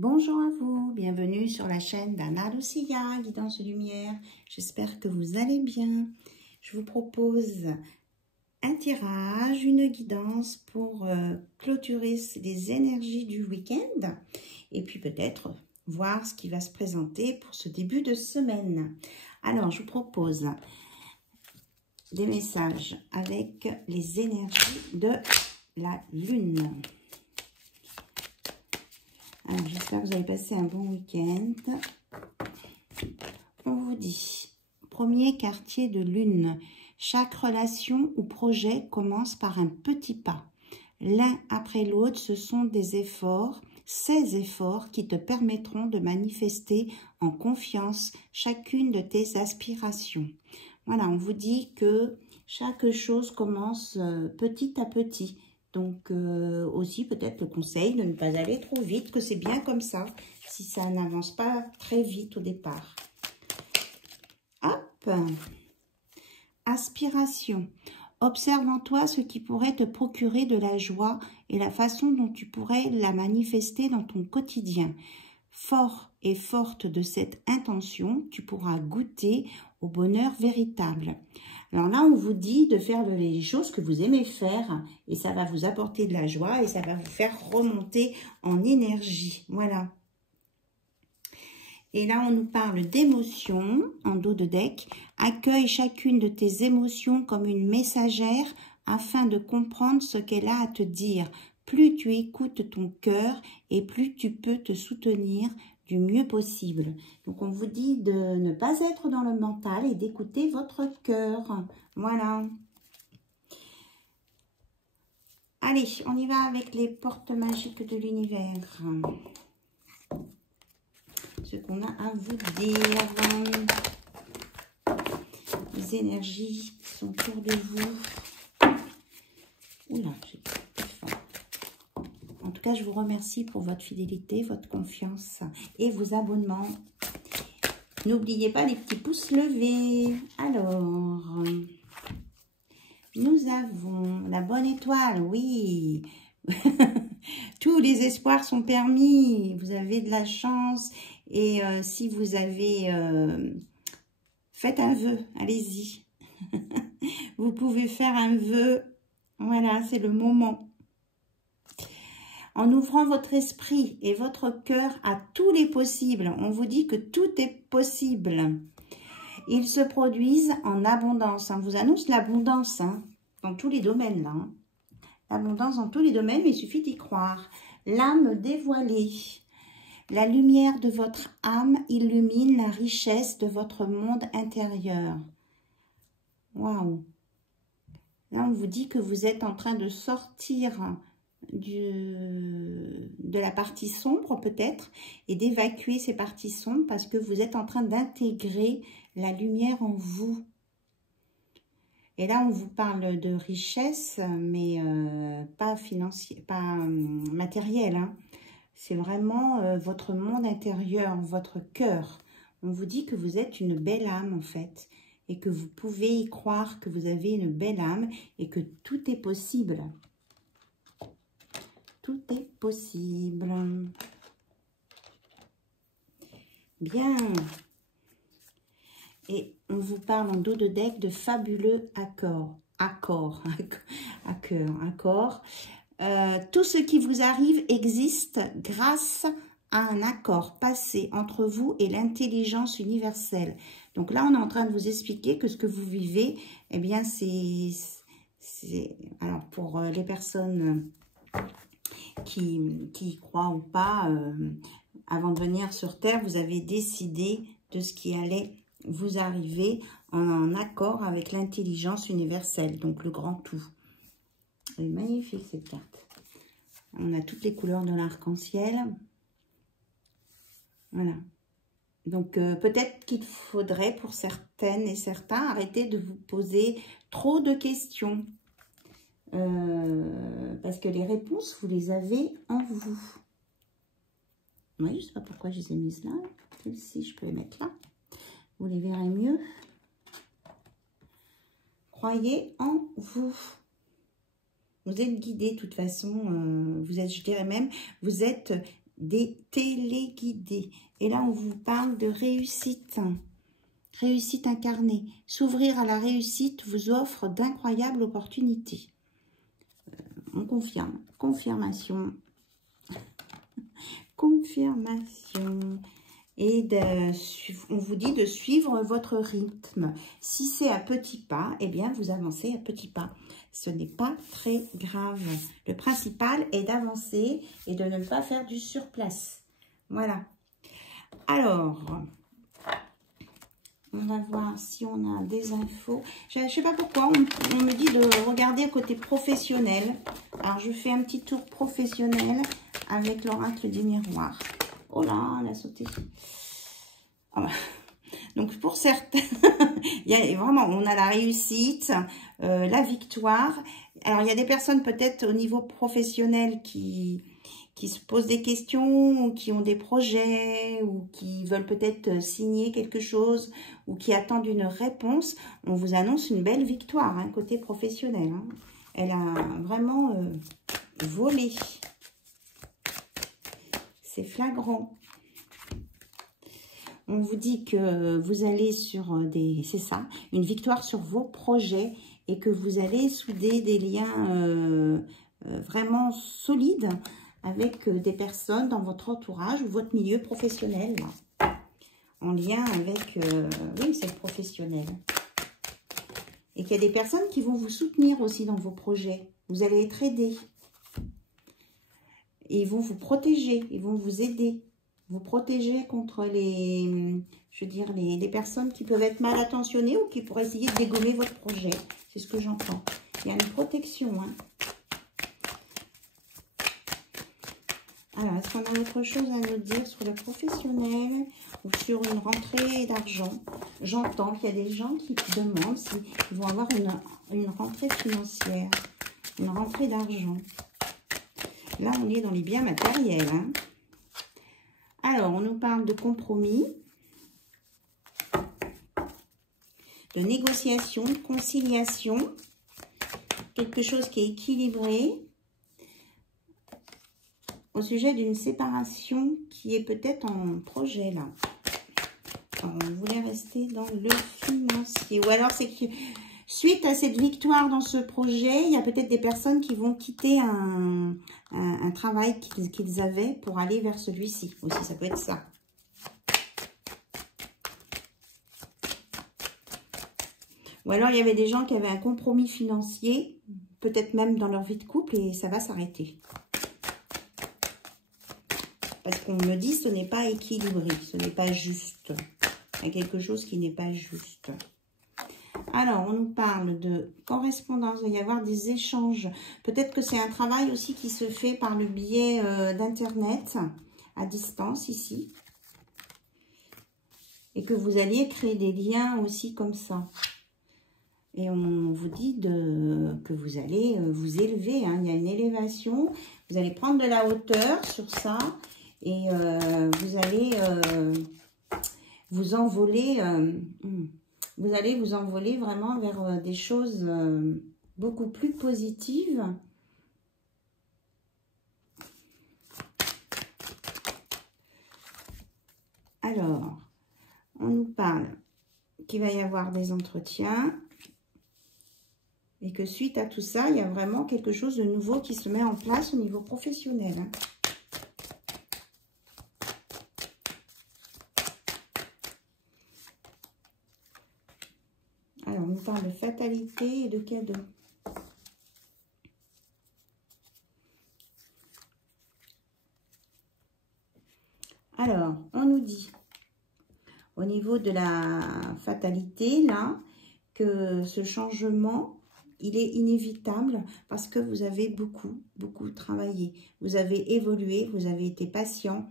Bonjour à vous, bienvenue sur la chaîne d'Anna Lucia, Guidance Lumière. J'espère que vous allez bien. Je vous propose un tirage, une guidance pour clôturer les énergies du week-end et puis peut-être voir ce qui va se présenter pour ce début de semaine. Alors, je vous propose des messages avec les énergies de la Lune. Alors, j'espère que vous avez passé un bon week-end. On vous dit, premier quartier de Lune, chaque relation ou projet commence par un petit pas. L'un après l'autre, ce sont des efforts, ces efforts qui te permettront de manifester en confiance chacune de tes aspirations. Voilà, on vous dit que chaque chose commence petit à petit. Donc, aussi peut-être le conseil de ne pas aller trop vite, que c'est bien comme ça, si ça n'avance pas très vite au départ. Hop! Aspiration. Observe en toi ce qui pourrait te procurer de la joie et la façon dont tu pourrais la manifester dans ton quotidien. Fort et forte de cette intention, tu pourras goûter au bonheur véritable. Alors là, on vous dit de faire les choses que vous aimez faire et ça va vous apporter de la joie et ça va vous faire remonter en énergie. Voilà. Et là, on nous parle d'émotions en dos de deck. Accueille chacune de tes émotions comme une messagère afin de comprendre ce qu'elle a à te dire. Plus tu écoutes ton cœur et plus tu peux te soutenir du mieux possible. Donc, on vous dit de ne pas être dans le mental et d'écouter votre cœur. Voilà. Allez, on y va avec les portes magiques de l'univers. Ce qu'on a à vous dire. Les énergies qui sont autour de vous. Oula, j'ai plus fort. En tout cas, je vous remercie pour votre fidélité, votre confiance et vos abonnements. N'oubliez pas les petits pouces levés. Alors, nous avons la bonne étoile, oui. Tous les espoirs sont permis. Vous avez de la chance. Et si vous avez... faites un vœu, allez-y. Vous pouvez faire un vœu. Voilà, c'est le moment. En ouvrant votre esprit et votre cœur à tous les possibles, on vous dit que tout est possible. Ils se produisent en abondance. On vous annonce l'abondance dans tous les domaines. Là. L'abondance dans tous les domaines, mais il suffit d'y croire. L'âme dévoilée. La lumière de votre âme illumine la richesse de votre monde intérieur. Waouh! Là, on vous dit que vous êtes en train de sortir de la partie sombre peut-être et d'évacuer ces parties sombres parce que vous êtes en train d'intégrer la lumière en vous. Et là, on vous parle de richesse, mais pas financière, pas matérielle. C'est vraiment votre monde intérieur, votre cœur. On vous dit que vous êtes une belle âme en fait et que vous pouvez y croire que vous avez une belle âme et que tout est possible. Tout est possible. Bien. Et on vous parle en dos de deck de fabuleux accords. Tout ce qui vous arrive existe grâce à un accord passé entre vous et l'intelligence universelle. Donc là, on est en train de vous expliquer que ce que vous vivez, eh bien, c'est... Alors, pour les personnes qui y croient ou pas, avant de venir sur Terre, vous avez décidé de ce qui allait vous arriver en accord avec l'intelligence universelle, donc le grand tout. Elle est magnifique cette carte. On a toutes les couleurs de l'arc-en-ciel. Voilà. Donc peut-être qu'il faudrait pour certaines et certains arrêter de vous poser trop de questions. Parce que les réponses, vous les avez en vous. Oui, je ne sais pas pourquoi je les ai mises là. Celle-ci, je peux les mettre là. Vous les verrez mieux. Croyez en vous. Vous êtes guidé de toute façon. Vous êtes, je dirais même, vous êtes des téléguidés. Et là, on vous parle de réussite. Réussite incarnée. S'ouvrir à la réussite vous offre d'incroyables opportunités. On confirme. Confirmation. Confirmation. Et on vous dit de suivre votre rythme. Si c'est à petits pas, eh bien, vous avancez à petits pas. Ce n'est pas très grave. Le principal est d'avancer et de ne pas faire du surplace. Voilà. Alors, on va voir si on a des infos. Je ne sais pas pourquoi, on me dit de regarder côté professionnel. Alors, je fais un petit tour professionnel avec l'oracle du miroir. Oh là, elle a sauté. Oh. Donc, pour certains, il y a vraiment, on a la réussite, la victoire. Alors, il y a des personnes peut-être au niveau professionnel qui se posent des questions, ou qui ont des projets, ou qui veulent peut-être signer quelque chose, ou qui attendent une réponse. On vous annonce une belle victoire, hein, côté professionnel. Hein. Elle a vraiment volé. C'est flagrant. On vous dit que vous allez sur des... C'est ça, une victoire sur vos projets et que vous allez souder des liens vraiment solides avec des personnes dans votre entourage ou votre milieu professionnel. En lien avec... oui, c'est le professionnel. Et qu'il y a des personnes qui vont vous soutenir aussi dans vos projets. Vous allez être aidés. Et ils vont vous protéger, ils vont vous aider. Vous protéger contre les, je veux dire, les personnes qui peuvent être mal attentionnées ou qui pourraient essayer de dégommer votre projet. C'est ce que j'entends. Il y a une protection. Hein. Alors, est-ce qu'on a autre chose à nous dire sur le professionnel ou sur une rentrée d'argent? J'entends qu'il y a des gens qui demandent s'ils vont avoir une rentrée financière, une rentrée d'argent. Là, on est dans les biens matériels. Hein. Alors, on nous parle de compromis, de négociation, de conciliation, quelque chose qui est équilibré, au sujet d'une séparation qui est peut-être en projet, là. Alors, on voulait rester dans le financier. Ou alors, c'est que suite à cette victoire dans ce projet, il y a peut-être des personnes qui vont quitter un travail qu'ils avaient pour aller vers celui-ci. Aussi, ça peut être ça. Ou alors, il y avait des gens qui avaient un compromis financier, peut-être même dans leur vie de couple, et ça va s'arrêter. Parce qu'on me dit ce n'est pas équilibré, ce n'est pas juste. Il y a quelque chose qui n'est pas juste. Alors, on nous parle de correspondance, il va y avoir des échanges. Peut-être que c'est un travail aussi qui se fait par le biais d'Internet, à distance ici. Et que vous alliez créer des liens aussi comme ça. Et on vous dit que vous allez vous élever. Hein. Il y a une élévation. Vous allez prendre de la hauteur sur ça. Et vous allez vous envoler... vous allez vous envoler vraiment vers des choses beaucoup plus positives. Alors, on nous parle qu'il va y avoir des entretiens et que suite à tout ça, il y a vraiment quelque chose de nouveau qui se met en place au niveau professionnel. Hein. Alors, on nous parle de fatalité et de cadeaux. Alors, on nous dit, au niveau de la fatalité, là, que ce changement, il est inévitable parce que vous avez beaucoup travaillé. Vous avez évolué, vous avez été patient,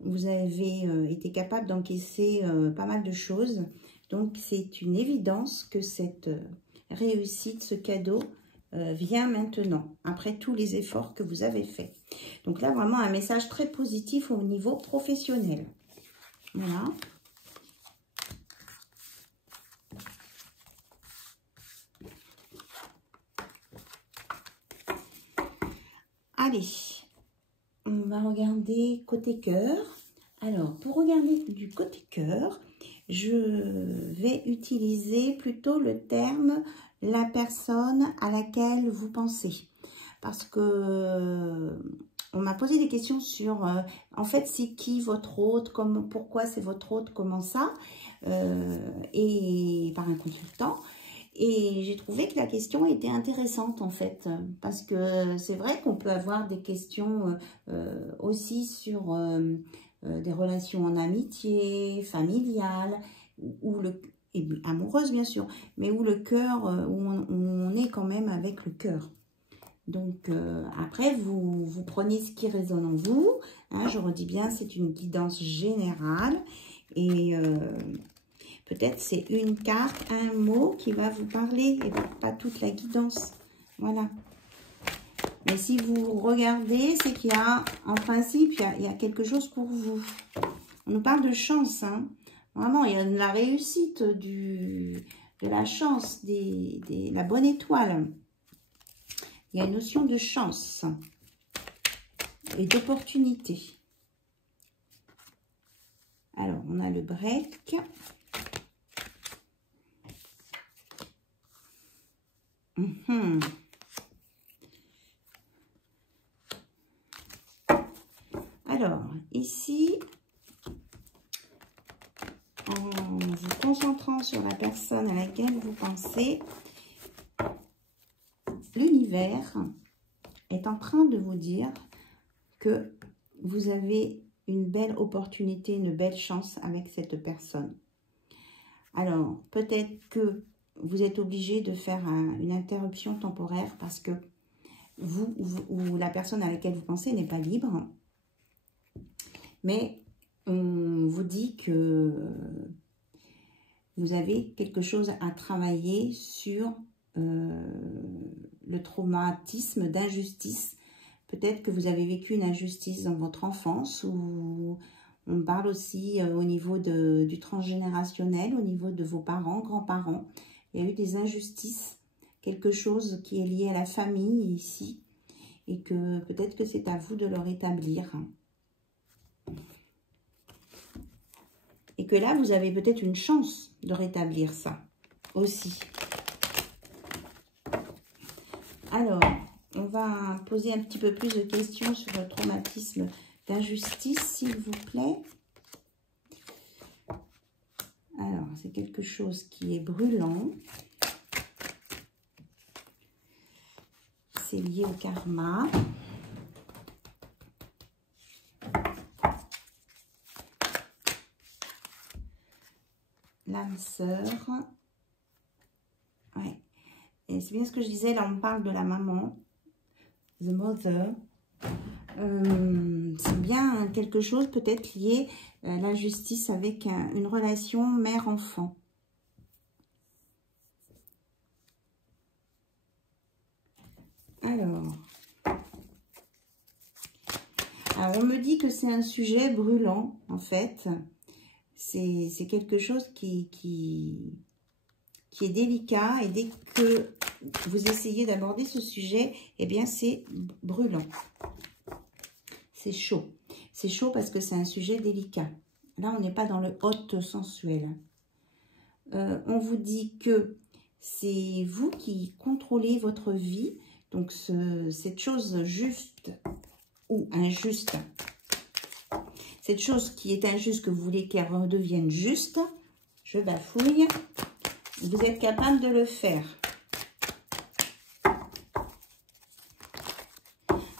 vous avez été capable d'encaisser pas mal de choses. Donc, c'est une évidence que cette réussite, ce cadeau, vient maintenant, après tous les efforts que vous avez faits. Donc là, vraiment un message très positif au niveau professionnel. Voilà. Allez, on va regarder côté cœur. Alors, pour regarder du côté cœur, je vais utiliser plutôt le terme « la personne à laquelle vous pensez ». Parce que on m'a posé des questions sur, en fait, c'est qui votre hôte, pourquoi c'est votre hôte, comment ça, et par un consultant. Et j'ai trouvé que la question était intéressante, en fait, parce que c'est vrai qu'on peut avoir des questions aussi sur des relations en amitié, familiales, et amoureuses, bien sûr, mais où le cœur, où on est quand même avec le cœur. Donc, après, vous prenez ce qui résonne en vous. Hein, je redis bien, c'est une guidance générale. Et peut-être c'est une carte, un mot qui va vous parler et pas toute la guidance. Voilà. Mais si vous regardez, c'est qu'il y a, en principe, il y a quelque chose pour vous. On nous parle de chance. Hein. Vraiment, il y a de la réussite, de la chance, la bonne étoile. Il y a une notion de chance et d'opportunité. Alors, on a le break. Alors, ici, en vous concentrant sur la personne à laquelle vous pensez, l'univers est en train de vous dire que vous avez une belle opportunité, une belle chance avec cette personne. Alors, peut-être que vous êtes obligé de faire une interruption temporaire parce que vous ou la personne à laquelle vous pensez n'est pas libre. Mais on vous dit que vous avez quelque chose à travailler sur le traumatisme d'injustice. Peut-être que vous avez vécu une injustice dans votre enfance, ou on parle aussi au niveau du transgénérationnel, au niveau de vos parents, grands-parents. Il y a eu des injustices, quelque chose qui est lié à la famille ici, et que peut-être que c'est à vous de le rétablir. Et que là, vous avez peut-être une chance de rétablir ça aussi. Alors, on va poser un petit peu plus de questions sur le traumatisme d'injustice, s'il vous plaît. Alors, c'est quelque chose qui est brûlant. C'est lié au karma. L'âme sœur. Ouais. Et c'est bien ce que je disais, là on parle de la maman. The mother. C'est bien quelque chose peut-être lié à l'injustice avec une relation mère-enfant. Alors, on me dit que c'est un sujet brûlant, en fait. C'est quelque chose qui est délicat, et dès que vous essayez d'aborder ce sujet, eh bien, c'est brûlant. C'est chaud. C'est chaud parce que c'est un sujet délicat. Là, on n'est pas dans le hot sensuel. On vous dit que c'est vous qui contrôlez votre vie. Donc, cette chose juste ou injuste, cette chose qui est injuste, que vous voulez qu'elle redevienne juste, je bafouille, vous êtes capable de le faire.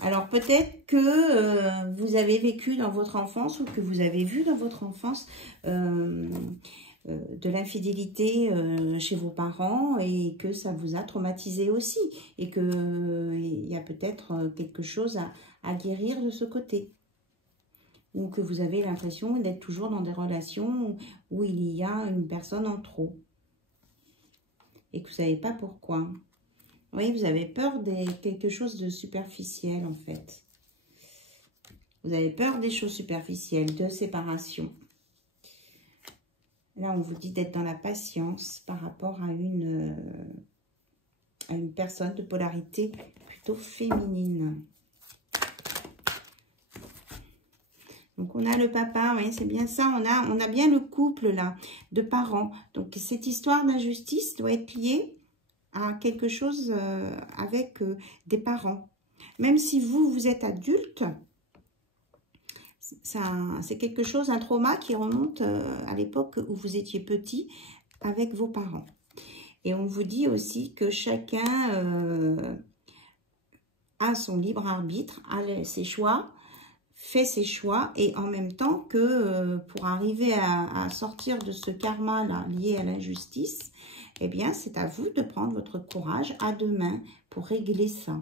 Alors, peut-être que vous avez vécu dans votre enfance, ou que vous avez vu dans votre enfance de l'infidélité chez vos parents, et que ça vous a traumatisé aussi, et qu'il y a peut-être quelque chose à guérir de ce côté. Ou que vous avez l'impression d'être toujours dans des relations où il y a une personne en trop. Et que vous ne savez pas pourquoi. Oui, vous avez peur de quelque chose de superficiel, en fait. Vous avez peur des choses superficielles, de séparation. Là, on vous dit d'être dans la patience par rapport à une personne de polarité plutôt féminine. Donc, on a le papa, oui, c'est bien ça. On a bien le couple, là, de parents. Donc, cette histoire d'injustice doit être liée à quelque chose avec des parents. Même si vous êtes adulte, c'est quelque chose, un trauma qui remonte à l'époque où vous étiez petit avec vos parents. Et on vous dit aussi que chacun a son libre arbitre, a ses choix, fait ses choix, et en même temps que pour arriver à sortir de ce karma-là lié à l'injustice, eh bien, c'est à vous de prendre votre courage à deux mains pour régler ça.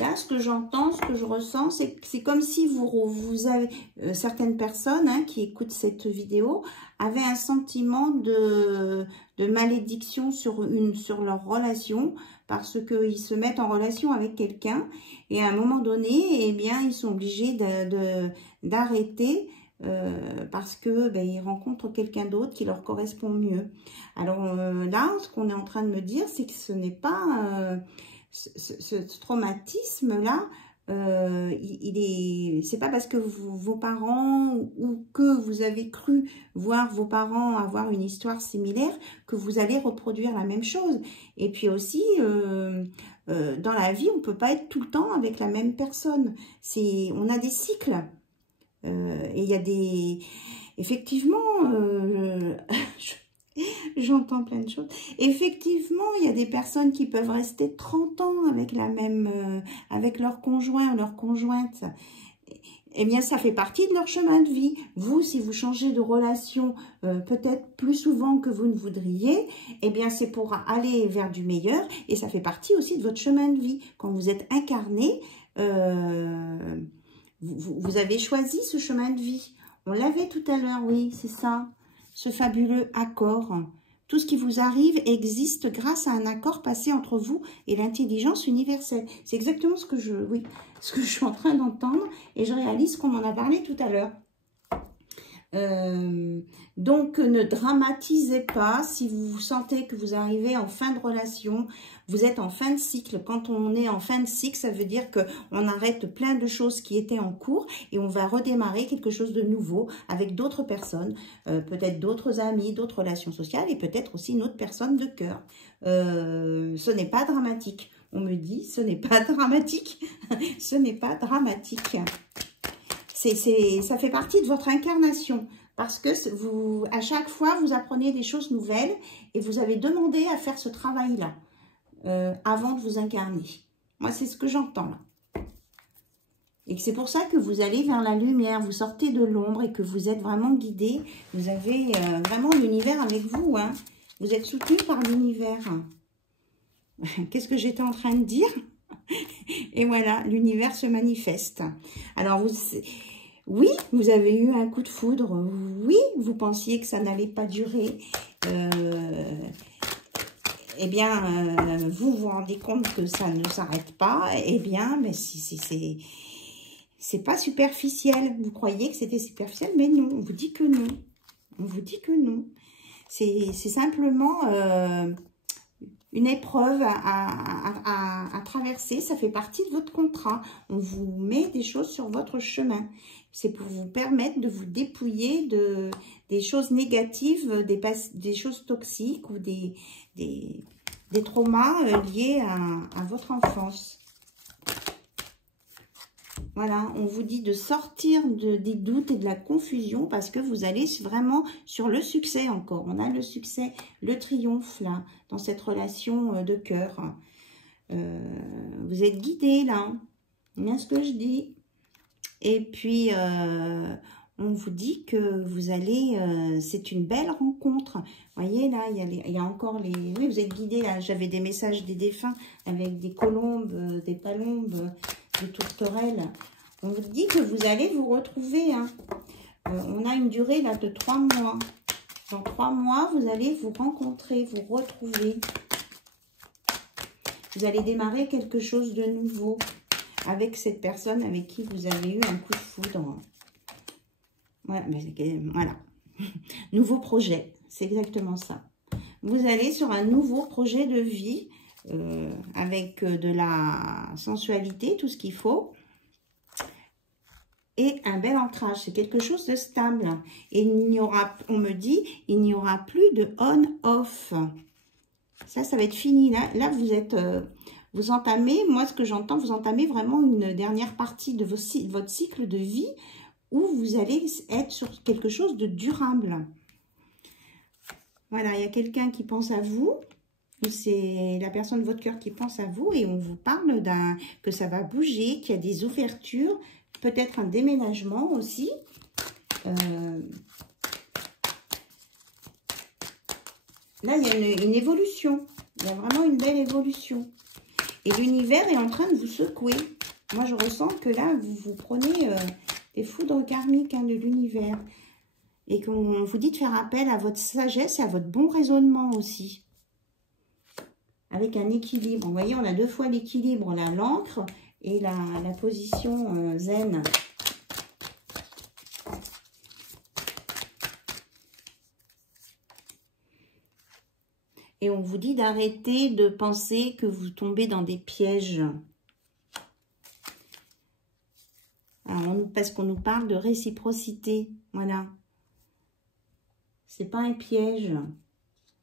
Là, ce que j'entends, ce que je ressens, c'est comme si vous avez certaines personnes qui écoutent cette vidéo avaient un sentiment de malédiction sur leur relation parce qu'ils se mettent en relation avec quelqu'un et à un moment donné, eh bien, ils sont obligés d'arrêter parce que ils rencontrent quelqu'un d'autre qui leur correspond mieux. Alors là, ce qu'on est en train de me dire, c'est que ce n'est pas... ce traumatisme-là, c'est pas parce que vos parents ou que vous avez cru voir vos parents avoir une histoire similaire que vous allez reproduire la même chose. Et puis aussi, dans la vie, on peut pas être tout le temps avec la même personne. On a des cycles. Et il y a des... Effectivement, j'entends plein de choses. Effectivement, il y a des personnes qui peuvent rester 30 ans avec avec leur conjoint ou leur conjointe. Eh bien, ça fait partie de leur chemin de vie. Vous, si vous changez de relation peut-être plus souvent que vous ne voudriez, eh bien, c'est pour aller vers du meilleur et ça fait partie aussi de votre chemin de vie. Quand vous êtes incarné, vous avez choisi ce chemin de vie. On l'avait tout à l'heure, oui, c'est ça. Ce fabuleux accord. Tout ce qui vous arrive existe grâce à un accord passé entre vous et l'intelligence universelle. C'est exactement ce que je suis en train d'entendre et je réalise qu'on en a parlé tout à l'heure. Donc, ne dramatisez pas si vous sentez que vous arrivez en fin de relation, vous êtes en fin de cycle. Quand on est en fin de cycle, ça veut dire qu'on arrête plein de choses qui étaient en cours et on va redémarrer quelque chose de nouveau avec d'autres personnes, peut-être d'autres amis, d'autres relations sociales et peut-être aussi une autre personne de cœur. Ce n'est pas dramatique. On me dit, ce n'est pas dramatique. Ce n'est pas dramatique. Ça fait partie de votre incarnation parce que à chaque fois, vous apprenez des choses nouvelles et vous avez demandé à faire ce travail-là avant de vous incarner. Moi, c'est ce que j'entends là. Et c'est pour ça que vous allez vers la lumière, vous sortez de l'ombre et que vous êtes vraiment guidé. Vous avez vraiment l'univers avec vous. Vous êtes soutenu par l'univers. Qu'est-ce que j'étais en train de dire ? Et voilà, l'univers se manifeste. Alors, oui, vous avez eu un coup de foudre. Oui, vous pensiez que ça n'allait pas durer. Eh bien, vous vous rendez compte que ça ne s'arrête pas. Eh bien, mais c'est pas superficiel. Vous croyez que c'était superficiel, mais non, on vous dit que non. On vous dit que non. C'est simplement... une épreuve à traverser, ça fait partie de votre contrat. On vous met des choses sur votre chemin. C'est pour vous permettre de vous dépouiller des choses négatives, des choses toxiques ou des traumas liés à votre enfance. Voilà, on vous dit de sortir des doutes et de la confusion parce que vous allez vraiment sur le succès encore. On a le succès, le triomphe là, dans cette relation de cœur. Vous êtes guidé là, c'est bien ce que je dis. Et puis, on vous dit que vous allez, c'est une belle rencontre. Vous voyez là, il y a encore les... Oui, vous êtes guidé là, j'avais des messages des défunts avec des colombes, des palombes, des tourterelles. On vous dit que vous allez vous retrouver. On a une durée là de 3 mois. Dans 3 mois, vous allez vous rencontrer, vous retrouver. Vous allez démarrer quelque chose de nouveau avec cette personne avec qui vous avez eu un coup de foudre. Voilà. Voilà. Nouveau projet, c'est exactement ça. vous allez sur un nouveau projet de vie avec de la sensualité, tout ce qu'il faut. Et un bel ancrage, c'est quelque chose de stable. Et il n'y aura, on me dit, il n'y aura plus de on-off. Ça va être fini. Là vous êtes, vous entamez, moi ce que j'entends, vous entamez vraiment une dernière partie de votre cycle de vie où vous allez être sur quelque chose de durable. Voilà, il y a quelqu'un qui pense à vous. C'est la personne de votre cœur qui pense à vous et on vous parle que ça va bouger, qu'il y a des ouvertures. Peut-être un déménagement aussi. Là, il y a une évolution. Il y a vraiment une belle évolution. Et l'univers est en train de vous secouer. Moi, je ressens que là, vous prenez des foudres karmiques de l'univers. Et qu'on vous dit de faire appel à votre sagesse et à votre bon raisonnement aussi. Avec un équilibre. Vous voyez, on a 2 fois l'équilibre, là, l'encre. Et la position zen. Et on vous dit d'arrêter de penser que vous tombez dans des pièges. Alors, parce qu'on nous parle de réciprocité. Voilà. C'est pas un piège.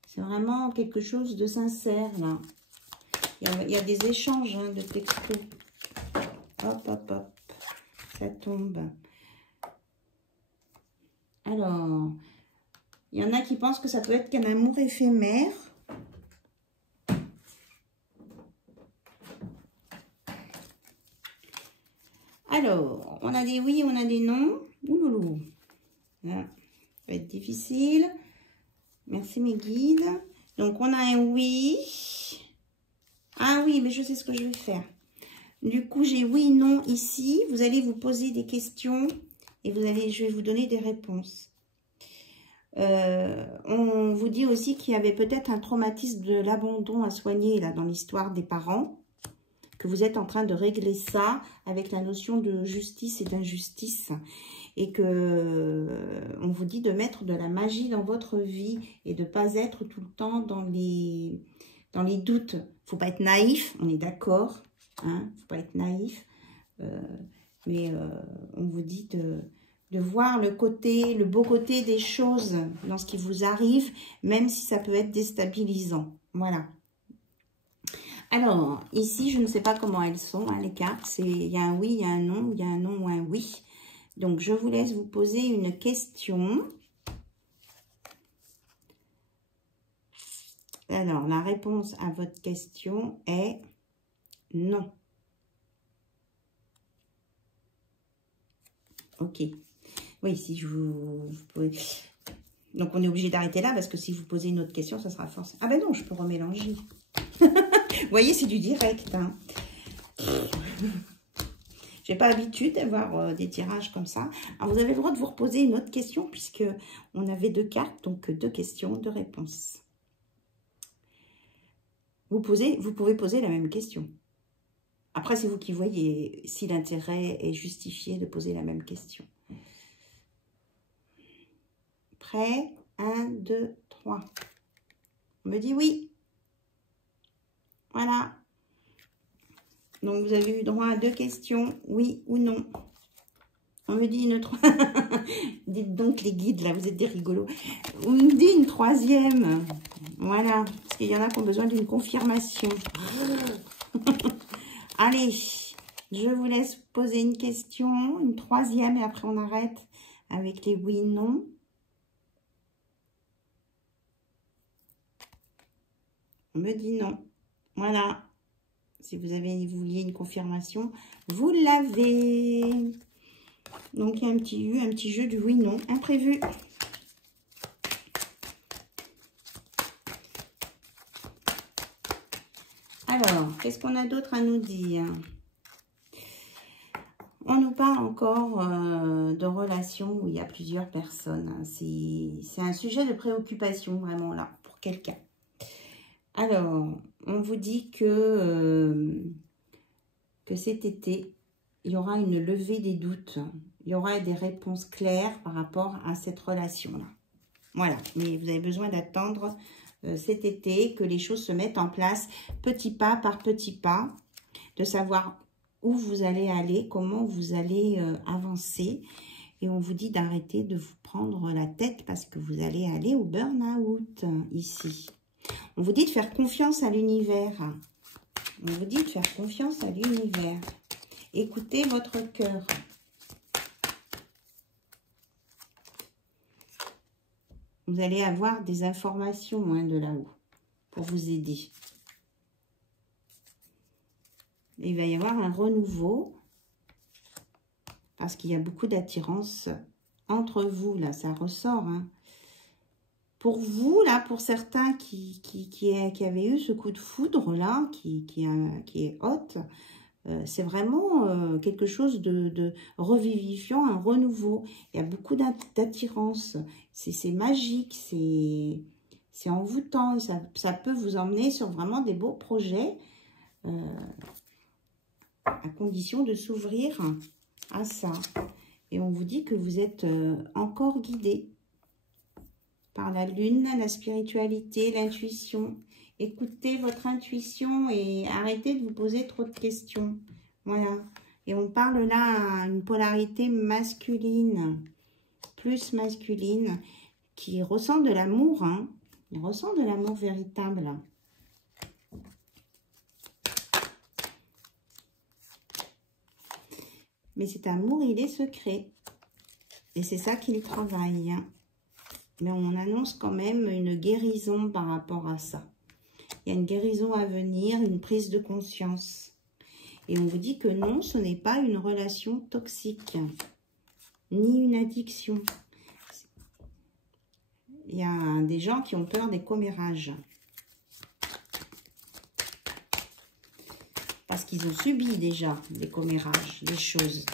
C'est vraiment quelque chose de sincère, là. Il y a des échanges de textos. Hop, hop, hop, ça tombe. Alors, il y en a qui pensent que ça peut être qu'un amour éphémère. Alors, on a des oui, on a des non. Ouloulou. Là, ça va être difficile. Merci mes guides. Donc, on a un oui. Ah oui, mais je sais ce que je vais faire. Du coup, j'ai oui, non ici. Vous allez vous poser des questions et je vais vous donner des réponses. On vous dit aussi qu'il y avait peut-être un traumatisme de l'abandon à soigner là dans l'histoire des parents. Que vous êtes en train de régler ça avec la notion de justice et d'injustice. Et que on vous dit de mettre de la magie dans votre vie et de ne pas être tout le temps dans les doutes. Il ne faut pas être naïf, on est d'accord. Hein, faut pas être naïf, mais on vous dit de voir le beau côté des choses dans ce qui vous arrive, même si ça peut être déstabilisant. Voilà. Alors, ici, je ne sais pas comment elles sont, hein, les cartes. Il y a un oui, il y a un non, il y a un non ou un oui. Donc, je vous laisse vous poser une question. Alors, la réponse à votre question est non. Ok. Oui, si je vous pouvez... Donc, on est obligé d'arrêter là parce que si vous posez une autre question, ça sera forcément... Ah ben non, je peux remélanger. Vous voyez, c'est du direct. Hein. Je n'ai pas l'habitude d'avoir des tirages comme ça. Alors, vous avez le droit de vous reposer une autre question puisque on avait 2 cartes, donc 2 questions, 2 réponses. Vous pouvez poser la même question. Après, c'est vous qui voyez si l'intérêt est justifié de poser la même question. Prêt? 1, 2, 3. On me dit oui. Voilà. Donc, vous avez eu droit à 2 questions, oui ou non. On me dit une 3. Dites donc les guides, là, vous êtes des rigolos. On me dit une 3e. Voilà. Parce qu'il y en a qui ont besoin d'une confirmation. Allez, je vous laisse poser une question, une 3e, et après on arrête avec les oui, non. On me dit non. Voilà. Si vous vouliez une confirmation, vous l'avez. Donc, il y a un petit jeu du oui-non imprévu. Alors, qu'est-ce qu'on a d'autre à nous dire? On nous parle encore de relations où il y a plusieurs personnes. C'est un sujet de préoccupation, vraiment, là, pour quelqu'un. Alors, on vous dit que cet été, il y aura une levée des doutes. Il y aura des réponses claires par rapport à cette relation-là. Voilà, mais vous avez besoin d'attendre cet été, que les choses se mettent en place petit pas par petit pas, de savoir où vous allez aller, comment vous allez avancer. Et on vous dit d'arrêter de vous prendre la tête parce que vous allez aller au burn-out ici. On vous dit de faire confiance à l'univers. On vous dit de faire confiance à l'univers. Écoutez votre cœur. Vous allez avoir des informations de là-haut pour vous aider. Il va y avoir un renouveau parce qu'il y a beaucoup d'attirance entre vous. Là, ça ressort. Pour vous, là, pour certains qui avaient eu ce coup de foudre, là, qui est haute, c'est vraiment quelque chose de revivifiant, un renouveau. Il y a beaucoup d'attirance. C'est magique, c'est envoûtant. Ça peut vous emmener sur vraiment des beaux projets, à condition de s'ouvrir à ça. Et on vous dit que vous êtes encore guidé par la lune, la spiritualité, l'intuition. Écoutez votre intuition et arrêtez de vous poser trop de questions. Voilà. Et on parle là à une polarité masculine, plus masculine, qui ressent de l'amour. Il ressent de l'amour véritable. Mais cet amour, il est secret. Et c'est ça qu'il travaille. Mais on annonce quand même une guérison par rapport à ça. Il y a une guérison à venir, une prise de conscience. Et on vous dit que non, ce n'est pas une relation toxique, ni une addiction. Il y a des gens qui ont peur des commérages. Parce qu'ils ont subi déjà des commérages, des choses.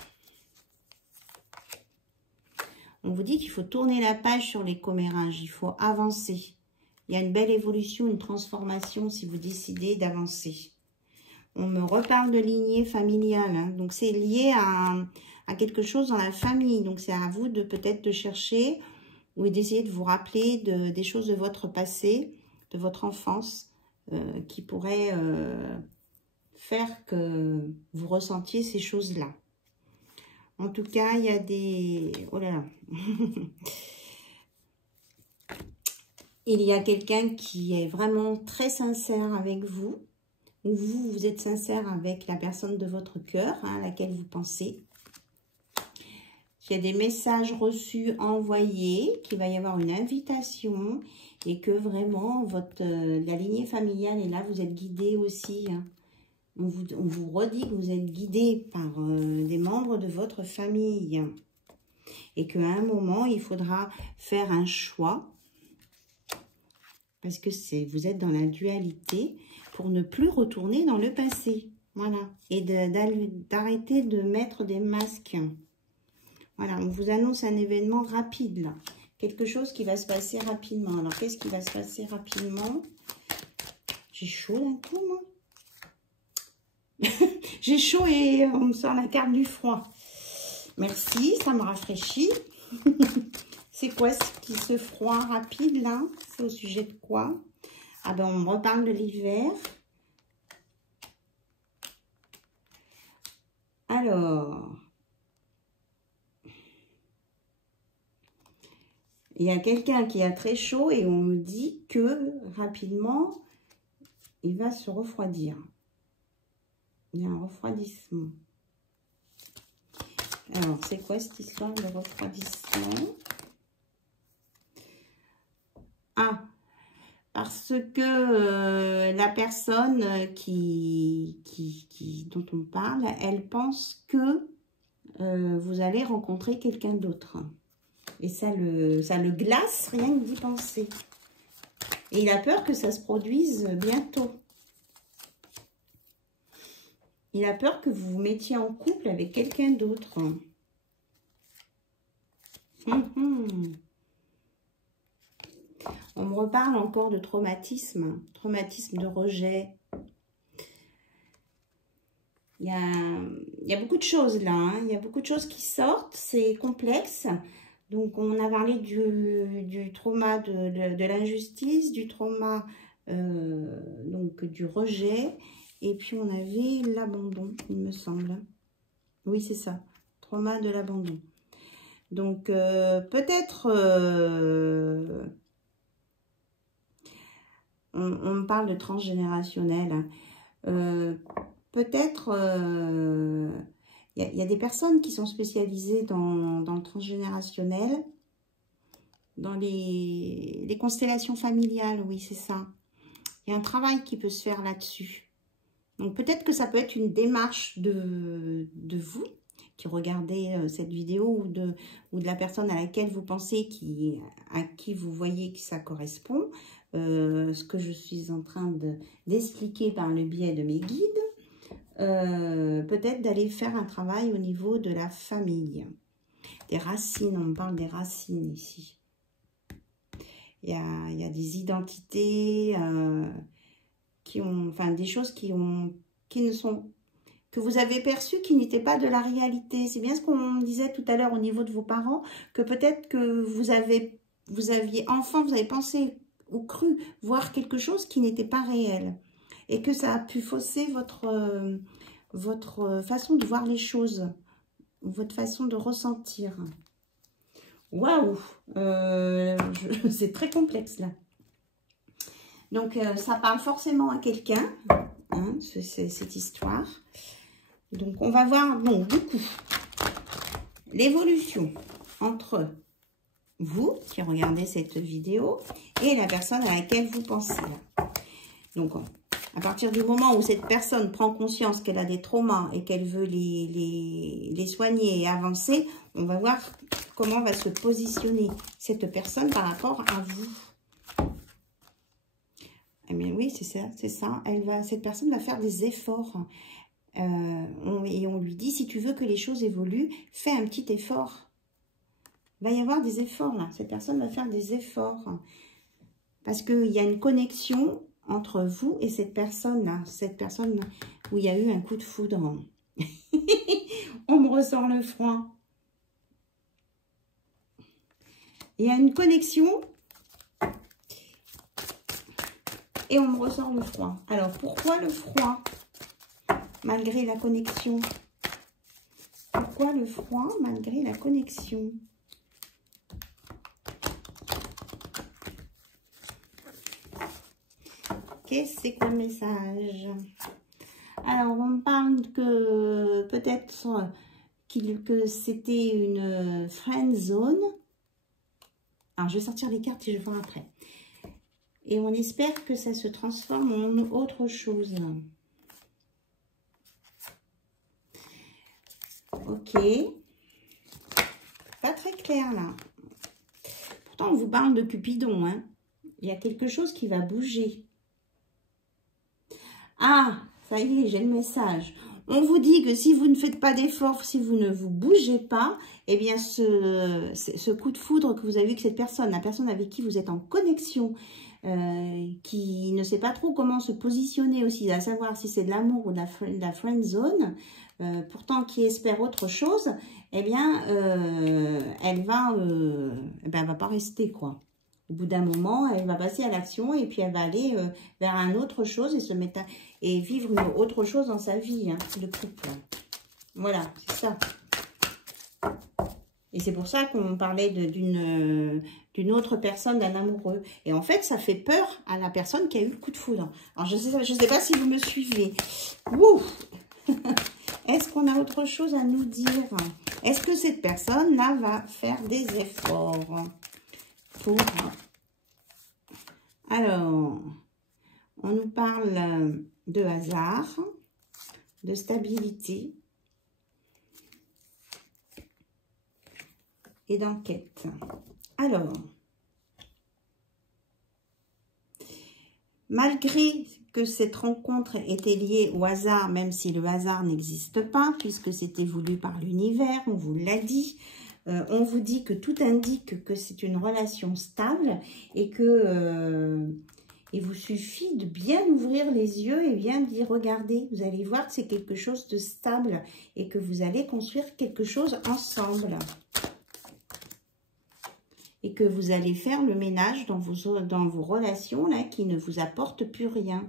On vous dit qu'il faut tourner la page sur les commérages, il faut avancer. Il y a une belle évolution, une transformation si vous décidez d'avancer. On me reparle de lignée familiale, donc c'est lié à quelque chose dans la famille. Donc c'est à vous de peut-être de chercher ou d'essayer de vous rappeler des choses de votre passé, de votre enfance, qui pourraient faire que vous ressentiez ces choses-là. En tout cas, il y a des... Oh là là. Il y a quelqu'un qui est vraiment très sincère avec vous. Ou vous êtes sincère avec la personne de votre cœur, à laquelle vous pensez. Il y a des messages reçus, envoyés, qu'il va y avoir une invitation. Et que vraiment, la lignée familiale est là, vous êtes guidé aussi. On vous redit que vous êtes guidé par des membres de votre famille. Et qu'à un moment, il faudra faire un choix. Parce que vous êtes dans la dualité pour ne plus retourner dans le passé. Voilà. Et d'arrêter de mettre des masques. Voilà. On vous annonce un événement rapide, là. Quelque chose qui va se passer rapidement. Alors, qu'est-ce qui va se passer rapidement? J'ai chaud d'un coup, moi. J'ai chaud et on me sort la carte du froid. Merci, ça me rafraîchit. C'est quoi ce froid rapide là? C'est au sujet de quoi? Ah ben on me reparle de l'hiver. Alors, il y a quelqu'un qui a très chaud et on me dit que rapidement, il va se refroidir. Il y a un refroidissement. Alors, c'est quoi cette histoire de refroidissement? Ah, parce que la personne dont on parle, elle pense que vous allez rencontrer quelqu'un d'autre. Et ça le glace rien que d'y penser. Et il a peur que ça se produise bientôt. Il a peur que vous vous mettiez en couple avec quelqu'un d'autre. On me reparle encore de traumatisme, traumatisme de rejet. Il y a beaucoup de choses là, Il y a beaucoup de choses qui sortent, c'est complexe. Donc, on a parlé du trauma de l'injustice, du trauma donc du rejet. Et puis, on avait l'abandon, il me semble. Oui, c'est ça. Trauma de l'abandon. Donc, peut-être... on me parle de transgénérationnel. Peut-être... il y a des personnes qui sont spécialisées dans le transgénérationnel, dans les constellations familiales, oui, c'est ça. Il y a un travail qui peut se faire là-dessus. Donc, peut-être que ça peut être une démarche de vous qui regardez cette vidéo ou de la personne à laquelle vous pensez, à qui vous voyez que ça correspond. Ce que je suis en train d'expliquer par le biais de mes guides. Peut-être d'aller faire un travail au niveau de la famille. Des racines, on me parle des racines ici. Il y a des identités enfin des choses qui ne sont, que vous avez perçues qui n'étaient pas de la réalité. C'est bien ce qu'on disait tout à l'heure au niveau de vos parents, que peut-être que vous aviez enfant, vous avez pensé ou cru voir quelque chose qui n'était pas réel. Et que ça a pu fausser votre façon de voir les choses, votre façon de ressentir. Waouh, c'est très complexe là. Donc, ça parle forcément à quelqu'un, hein, cette histoire. Donc, on va voir, bon, du coup, l'évolution entre vous qui regardez cette vidéo et la personne à laquelle vous pensez là. Donc, à partir du moment où cette personne prend conscience qu'elle a des traumas et qu'elle veut les soigner et avancer, on va voir comment va se positionner cette personne par rapport à vous. Eh bien oui, c'est ça, c'est ça. Cette personne va faire des efforts. Et on lui dit, si tu veux que les choses évoluent, fais un petit effort. Il va y avoir des efforts là. Cette personne va faire des efforts. Parce qu'il y a une connexion entre vous et cette personne-là. Cette personne où il y a eu un coup de foudre. On me ressort le froid. Il y a une connexion et on me ressort le froid. Alors, pourquoi le froid malgré la connexion? Pourquoi le froid malgré la connexion? Qu'est-ce que c'est que le message? Alors, on me parle que peut-être que c'était une friend zone. Alors, je vais sortir les cartes et je vais voir après. Et on espère que ça se transforme en autre chose. Ok. Pas très clair, là. Pourtant, on vous parle de Cupidon, hein. Il y a quelque chose qui va bouger. Ah, ça y est, j'ai le message. On vous dit que si vous ne faites pas d'efforts, si vous ne vous bougez pas, eh bien, ce coup de foudre que vous avez eu avec cette personne, la personne avec qui vous êtes en connexion, qui ne sait pas trop comment se positionner aussi, à savoir si c'est de l'amour ou de la friend zone, pourtant qui espère autre chose, eh bien, elle va pas rester, quoi. Au bout d'un moment, elle va passer à l'action et puis elle va aller vers une autre chose et se mettre et vivre une autre chose dans sa vie, hein, de couple. Voilà, c'est ça. Et c'est pour ça qu'on parlait d'une autre personne, d'un amoureux. Et en fait, ça fait peur à la personne qui a eu le coup de foudre. Alors, je sais pas si vous me suivez. Ouh. Est-ce qu'on a autre chose à nous dire? Est-ce que cette personne-là va faire des efforts pour... Alors, on nous parle de hasard, de stabilité et d'enquête. Alors, malgré que cette rencontre était liée au hasard, même si le hasard n'existe pas, puisque c'était voulu par l'univers, on vous l'a dit, on vous dit que tout indique que c'est une relation stable et que il vous suffit de bien ouvrir les yeux et bien d'y regarder. Vous allez voir que c'est quelque chose de stable et que vous allez construire quelque chose ensemble. et que vous allez faire le ménage dans vos relations là qui ne vous apportent plus rien.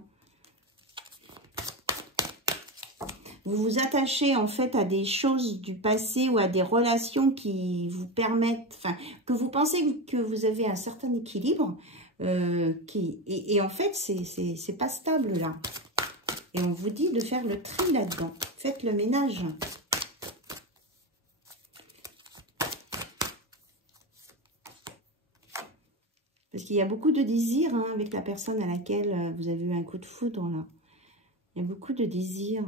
Vous vous attachez en fait à des choses du passé ou à des relations qui vous permettent, enfin, que vous pensez que vous avez un certain équilibre, et en fait, c'est pas stable là. Et on vous dit de faire le tri là-dedans. Faites le ménage. Parce qu'il y a beaucoup de désirs hein, avec la personne à laquelle vous avez eu un coup de foudre là. Il y a beaucoup de désirs.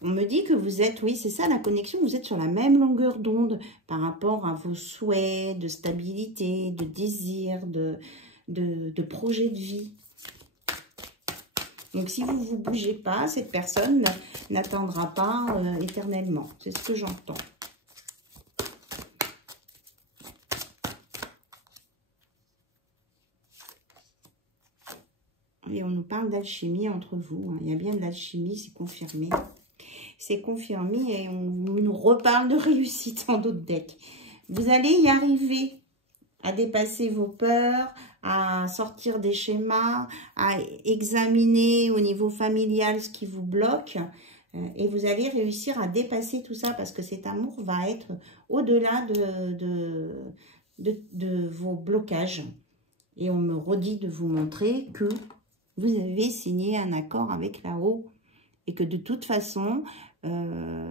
On me dit que vous êtes, oui, c'est ça la connexion, vous êtes sur la même longueur d'onde par rapport à vos souhaits de stabilité, de désir, de projet de vie. Donc, si vous ne vous bougez pas, cette personne n'attendra pas éternellement. C'est ce que j'entends. Et on nous parle d'alchimie entre vous. Hein. Il y a bien de l'alchimie, c'est confirmé. C'est confirmé et on nous reparle de réussite en d'autres decks. Vous allez y arriver à dépasser vos peurs, à sortir des schémas, à examiner au niveau familial ce qui vous bloque. Et vous allez réussir à dépasser tout ça parce que cet amour va être au-delà de vos blocages. Et on me redit de vous montrer que vous avez signé un accord avec là-haut et que de toute façon,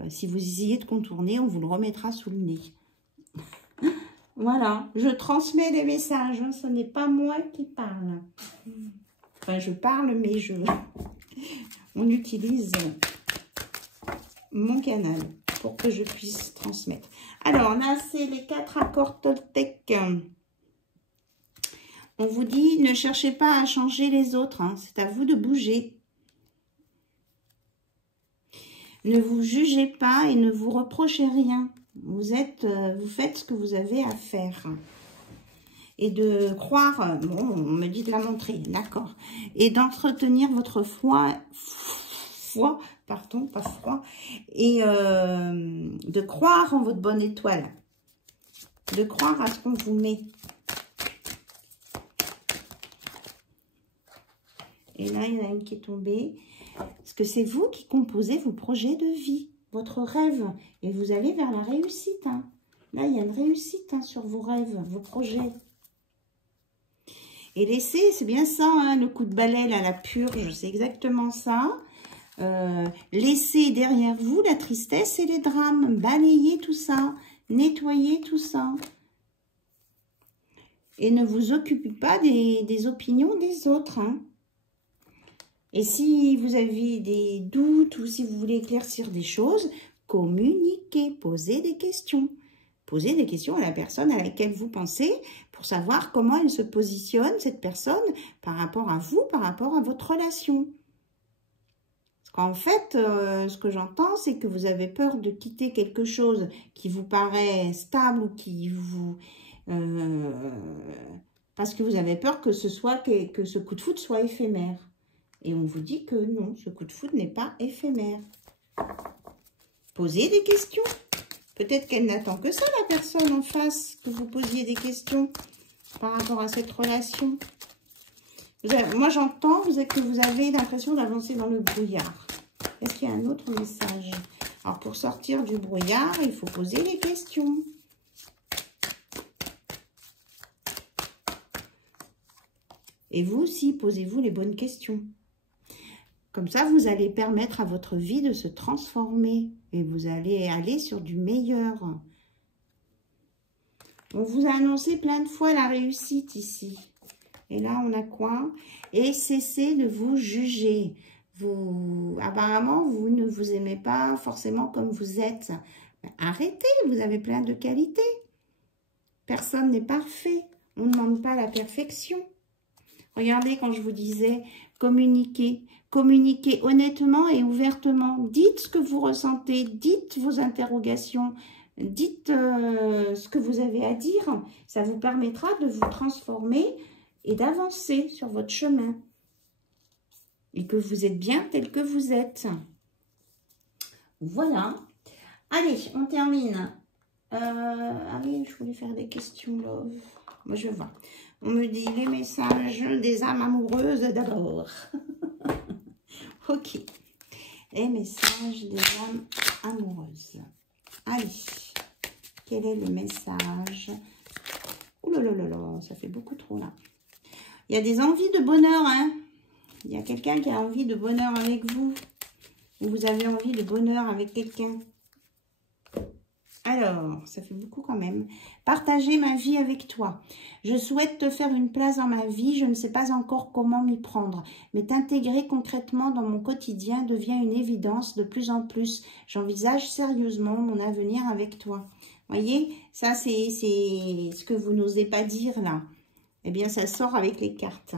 si vous essayez de contourner, on vous le remettra sous le nez. Voilà, je transmets les messages, hein, ce n'est pas moi qui parle. Enfin, je parle, mais on utilise mon canal pour que je puisse transmettre. Alors, là, c'est les 4 accords Toltec. On vous dit, ne cherchez pas à changer les autres, hein, c'est à vous de bouger. Ne vous jugez pas et ne vous reprochez rien. Vous faites ce que vous avez à faire. Et de croire, bon, on me dit de la montrer, d'accord. Et d'entretenir votre foi, pardon, pas froid. Et de croire en votre bonne étoile. De croire à ce qu'on vous met. Et là, il y en a une qui est tombée. Parce que c'est vous qui composez vos projets de vie, votre rêve. Et vous allez vers la réussite. Hein. Là, il y a une réussite hein, sur vos rêves, vos projets. Et laissez, c'est bien ça, hein, le coup de balai, là, la purge, c'est exactement ça. Laissez derrière vous la tristesse et les drames. Balayez tout ça, nettoyez tout ça. Et ne vous occupez pas des opinions des autres, hein. Et si vous avez des doutes ou si vous voulez éclaircir des choses, communiquez, posez des questions. Posez des questions à la personne à laquelle vous pensez pour savoir comment elle se positionne, cette personne, par rapport à vous, par rapport à votre relation. Parce qu'en fait, ce que j'entends, c'est que vous avez peur de quitter quelque chose qui vous paraît stable ou qui vous... parce que vous avez peur que ce coup de foudre soit éphémère. Et on vous dit que non, ce coup de foudre n'est pas éphémère. Posez des questions. Peut-être qu'elle n'attend que ça, la personne en face, que vous posiez des questions par rapport à cette relation. Moi, j'entends que vous avez l'impression d'avancer dans le brouillard. Est-ce qu'il y a un autre message? Alors, pour sortir du brouillard, il faut poser les questions. Et vous aussi, posez-vous les bonnes questions. Comme ça, vous allez permettre à votre vie de se transformer et vous allez aller sur du meilleur. On vous a annoncé plein de fois la réussite ici. Et là, on a quoi? Et cessez de vous juger. Apparemment, vous ne vous aimez pas forcément comme vous êtes. Arrêtez, vous avez plein de qualités. Personne n'est parfait. On ne demande pas la perfection. Regardez quand je vous disais communiquer. Communiquez honnêtement et ouvertement. Dites ce que vous ressentez. Dites vos interrogations. Dites ce que vous avez à dire. Ça vous permettra de vous transformer et d'avancer sur votre chemin. Et que vous êtes bien tel que vous êtes. Voilà. Allez, on termine Ah oui, je voulais faire des questions love. Moi, je vois. On me dit les messages des âmes amoureuses d'abord. Ok. Les messages des âmes amoureuses. Allez. Quel est le message? Ouh là là là là, ça fait beaucoup trop là. Il y a des envies de bonheur, hein. Il y a quelqu'un qui a envie de bonheur avec vous. Ou vous avez envie de bonheur avec quelqu'un. Alors, ça fait beaucoup quand même. Partager ma vie avec toi. Je souhaite te faire une place dans ma vie. Je ne sais pas encore comment m'y prendre. Mais t'intégrer concrètement dans mon quotidien devient une évidence de plus en plus. J'envisage sérieusement mon avenir avec toi. Voyez, ça c'est ce que vous n'osez pas dire là. Eh bien, ça sort avec les cartes.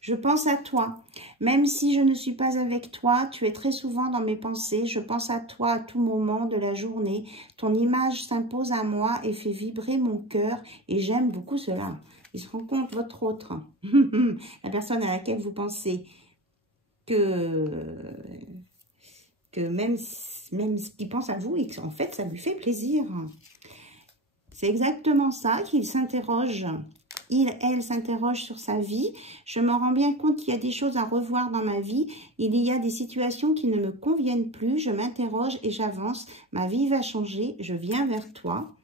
Je pense à toi. Même si je ne suis pas avec toi, tu es très souvent dans mes pensées. Je pense à toi à tout moment de la journée. Ton image s'impose à moi et fait vibrer mon cœur. Et j'aime beaucoup cela. Il se rend compte, votre autre. La personne à laquelle vous pensez que même ce qu'il pense à vous, et qu'en fait, ça lui fait plaisir. C'est exactement ça qu'il s'interroge. Elle s'interroge sur sa vie. Je me rends bien compte qu'il y a des choses à revoir dans ma vie. Il y a des situations qui ne me conviennent plus. Je m'interroge et j'avance. Ma vie va changer. Je viens vers toi.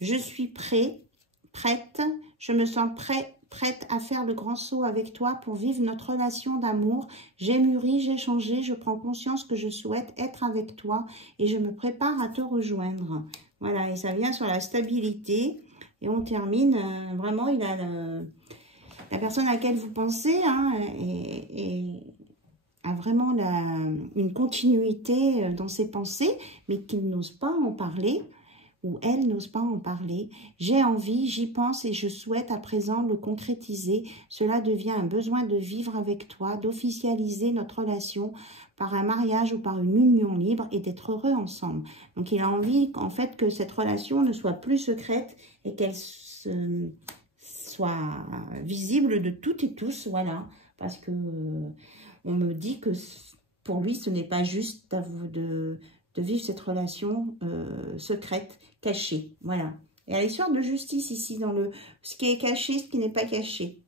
Je suis prête. Je me sens prête à faire le grand saut avec toi pour vivre notre relation d'amour. J'ai mûri, j'ai changé. Je prends conscience que je souhaite être avec toi et je me prépare à te rejoindre. Voilà, et ça vient sur la stabilité. Et on termine, vraiment, il a la personne à laquelle vous pensez hein, a vraiment une continuité dans ses pensées, mais qu'il n'ose pas en parler, ou elle n'ose pas en parler. J'ai envie, j'y pense et je souhaite à présent le concrétiser. Cela devient un besoin de vivre avec toi, d'officialiser notre relation par un mariage ou par une union libre et d'être heureux ensemble. Donc, il a envie, en fait, que cette relation ne soit plus secrète et qu'elle soit visible de toutes et tous, voilà. Parce que on me dit que pour lui, ce n'est pas juste à vous de vivre cette relation secrète, cachée, voilà. Il y a l'histoire de justice ici, dans ce qui est caché, ce qui n'est pas caché.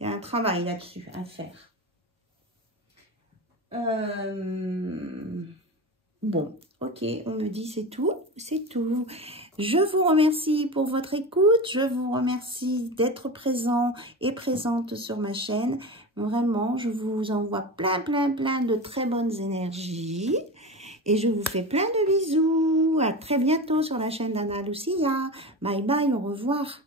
Il y a un travail là-dessus à faire. Bon, ok, on me dit c'est tout, c'est tout. Je vous remercie pour votre écoute, je vous remercie d'être présent et présente sur ma chaîne. Vraiment, je vous envoie plein de très bonnes énergies et je vous fais plein de bisous. À très bientôt sur la chaîne d'Anna Lucia. Bye bye, au revoir.